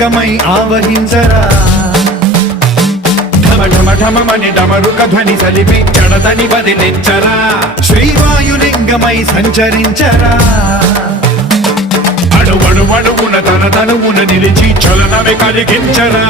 లింగమై ఆవహించరా ఢమఢమని డమరుక ధ్వని సలిపి జడదని వదిలించరా శ్రీవాయులింగమై సంచరించరా అణువణువున తన తనువున నిలిచి చలనమే కలిగించరా